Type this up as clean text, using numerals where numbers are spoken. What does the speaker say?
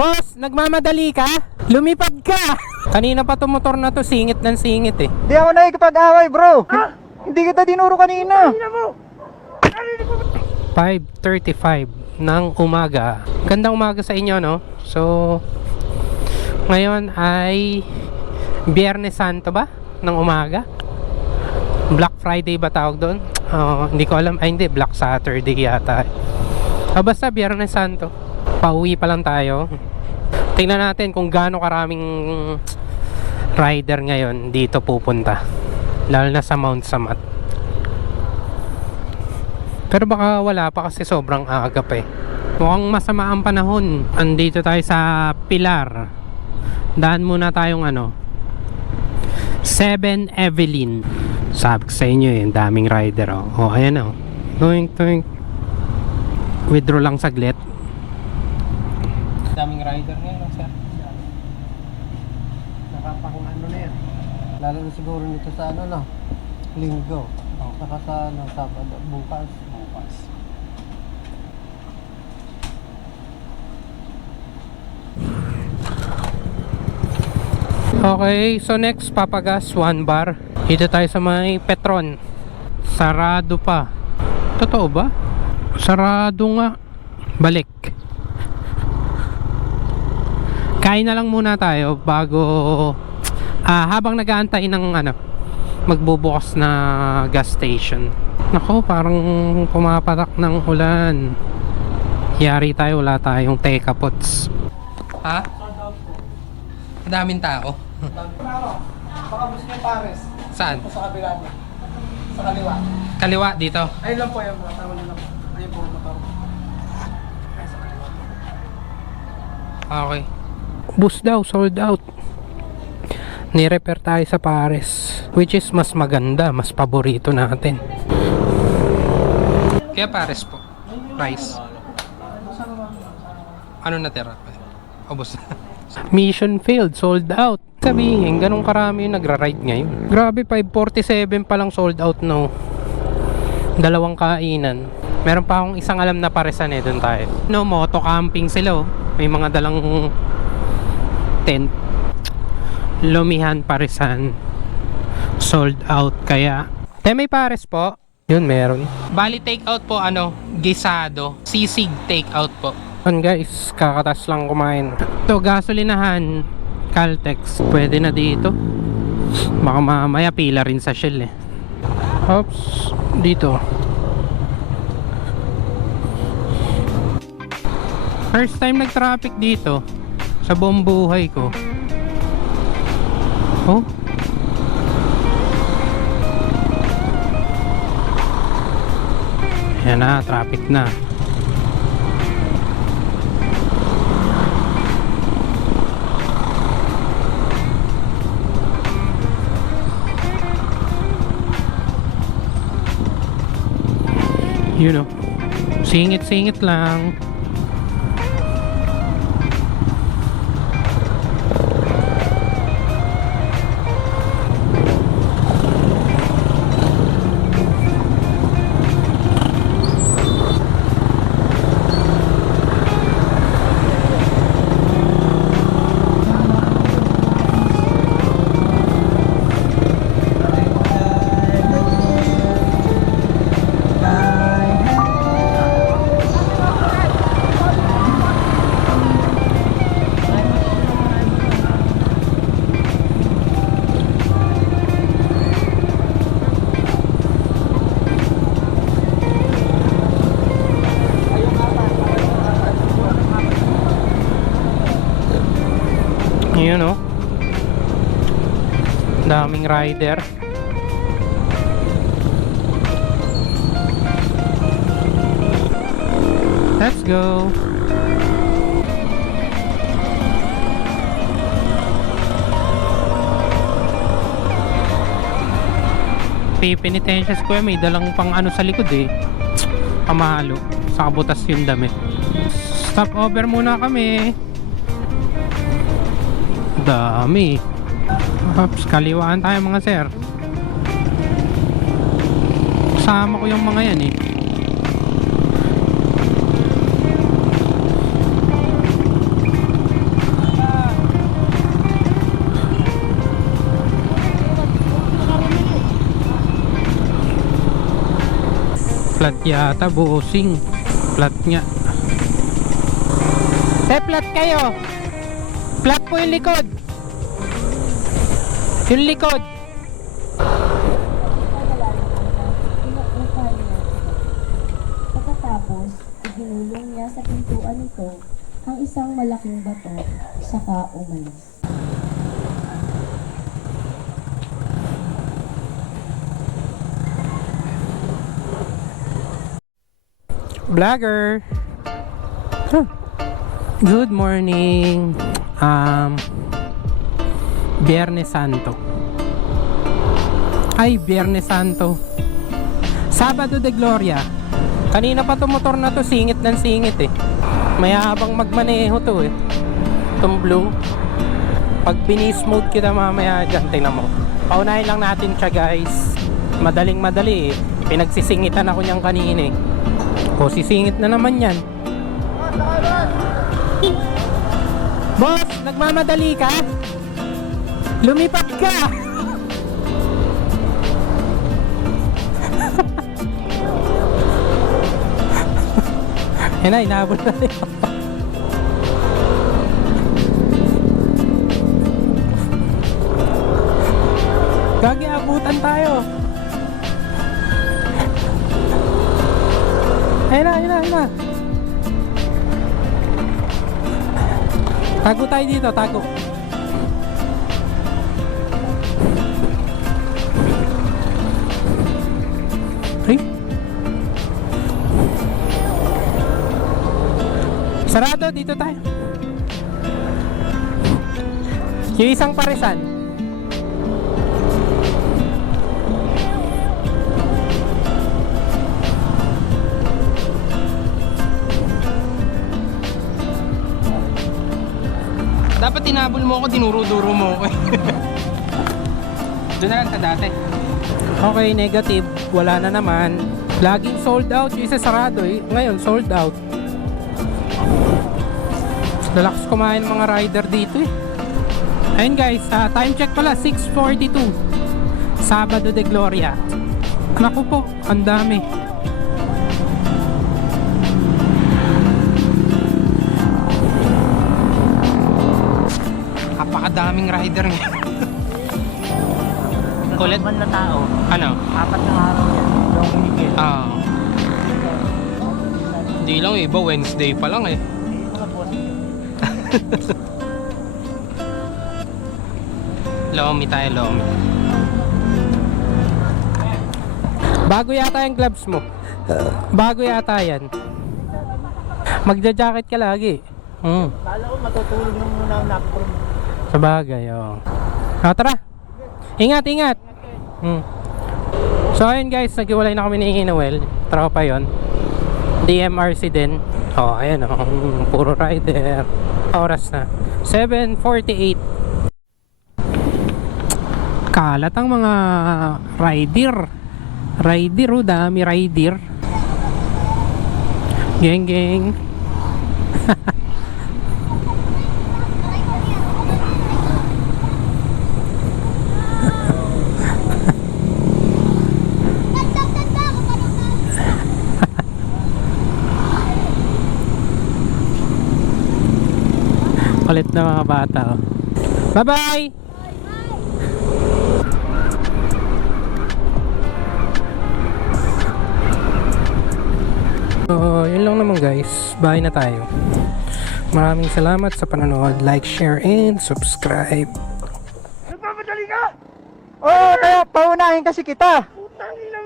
Boss, nagmamadali ka? Lumipad ka! Kanina pa to motor na to, singit ng singit eh. Di ako nakikipag-away, bro. Hindi kita dinuro kanina. 5:35 ng umaga. Gandang umaga sa inyo, no? So, ngayon ay Biyernes Santo ba? Ng umaga? Black Friday ba tawag doon? Hindi ko alam. Ay, hindi. Black Saturday yata. Basta Biyernes Santo. Pauwi pa lang tayo. Tingnan natin kung gaano karaming rider ngayon dito pupunta. Lalo na sa Mount Samat. Pero baka wala pa kasi sobrang aga pa eh. Mukhang masama ang panahon. Andito tayo sa Pilar. Daan muna tayong 7 Evelyn. Sabi ko sa inyo eh, daming rider oh. Oh, ayan oh. Tuwing. Withdraw lang saglit. Daming rider ngayon, sir. Nakapang na yan. Lalo na siguro nito sa Linggo. Saka sa Sabado, bukas. Okay, so next Papagas 1 bar. Dito tayo sa may Petron. Sarado pa. Totoo ba? Sarado nga. Balik. Kain na lang muna tayo bago habang nag-aantay ng magbubukas na gas station. Nako, parang pumapatak ng ulan. Yari tayo, wala tayong teka pots. Ha? Madaming tao. Baka gusto niyo pares. Saan? Sa kabila niya. Sa kaliwa. Kaliwa dito. Ayun lang po yung mga tao nila. Ayun po motor. Okay. Bus daw, sold out. Ni-repair tayo sa Pares, which is mas maganda, mas paborito natin. Kaya Pares po. Price. Ano natira? Ubos na. Mission failed, sold out. Sabihin, ganun karami yung nagra-ride ngayon. Grabe, 547 pa lang sold out no. Dalawang kainan. Meron pa akong isang alam na paresan eh, doon tayo. No, moto camping sila oh. May mga dalang tent. Lumihan Paresan. Sold out kaya. May pares po. Yun meron. Bali take out po gisado. Sisig take out po. Yun guys, kakatas lang kumain. Ito gasolinahan Caltex. Pwede na dito. Baka mamaya pila rin sa Shell eh. Oops, dito. First time nag-traffic dito sa buong buhay ko. Oh. Ayan na, traffic na. You know, singit-singit lang. Yun oh. Daming rider. Let's go. Pinitensya ko may dalang pang sa likod eh. Pamalo. Sa kabutas yung damit. Stop over muna kami. Dami. Oops, kaliwaan tayo mga sir. Kasama ko yung mga yan eh. Flat yata, bossing. Flat nga. Flat kayo. Flat po yung likod. Yung likod. Pagkatapos, iginulong niya sa pintuan nito ang isang malaking bato, saka umalis. Vlogger. Huh. Good morning. Biyernes Santo. Ay, Biyernes Santo. Sabado de Gloria. Kanina pa to motor na to, singit ng singit eh. Mayabang magmaneho to eh. Itong blue. Pag binismooth kita mamaya dyan, tingnan mo. Paunahin lang natin siya guys. Madaling madali eh. Pinagsisingitan ako niyang kanina eh. O sisingit na naman yan. Boss, nagmamadali ka? Lumipat ka! Yan na, inaabot na rin. Gagi, abutan tayo. Ayun na, ayun na, ayun na. Tago tayo dito, tago. Ay. Sarado, dito tayo. Yung isang parisan. Dapat tinabol mo ako, dinuro-duro mo ako. Doon na lang sa dati. Okay, negative. Wala na naman. Laging sold out. Yung isa sarado eh. Ngayon, sold out. Lalakas kumain mga rider dito eh. Ayun guys, time check pala, 6:42. Sabado de Gloria. Naku po, ang dami. Napakadaming rider nga. Kulit Man na tao. ano? 4 na araw yan. Yung weekend. Hindi lang iba, Wednesday pa lang eh. Mga boss. Lomi tayo, Lomi. Bago yata yung gloves mo. Bago yata yan. Magja-jacket ka lagi. Kala ko matutulog nung muna ang napro. Sabagay, oo. Tara. Ingat, ingat. So ayun guys, naghiwalay na kami ni Noel. Tropa yon. DMRC din. Ayan puro rider. Oras na 7:48. Kalat ang mga rider. Dami rider. Geng geng. Kulit na mga bata. Bye-bye! So, yun lang naman guys. Bye na tayo. Maraming salamat sa panonood. Like, share, and subscribe. Nagmamadali ka? Oo, kaya paunahin kasi kita. Putang ina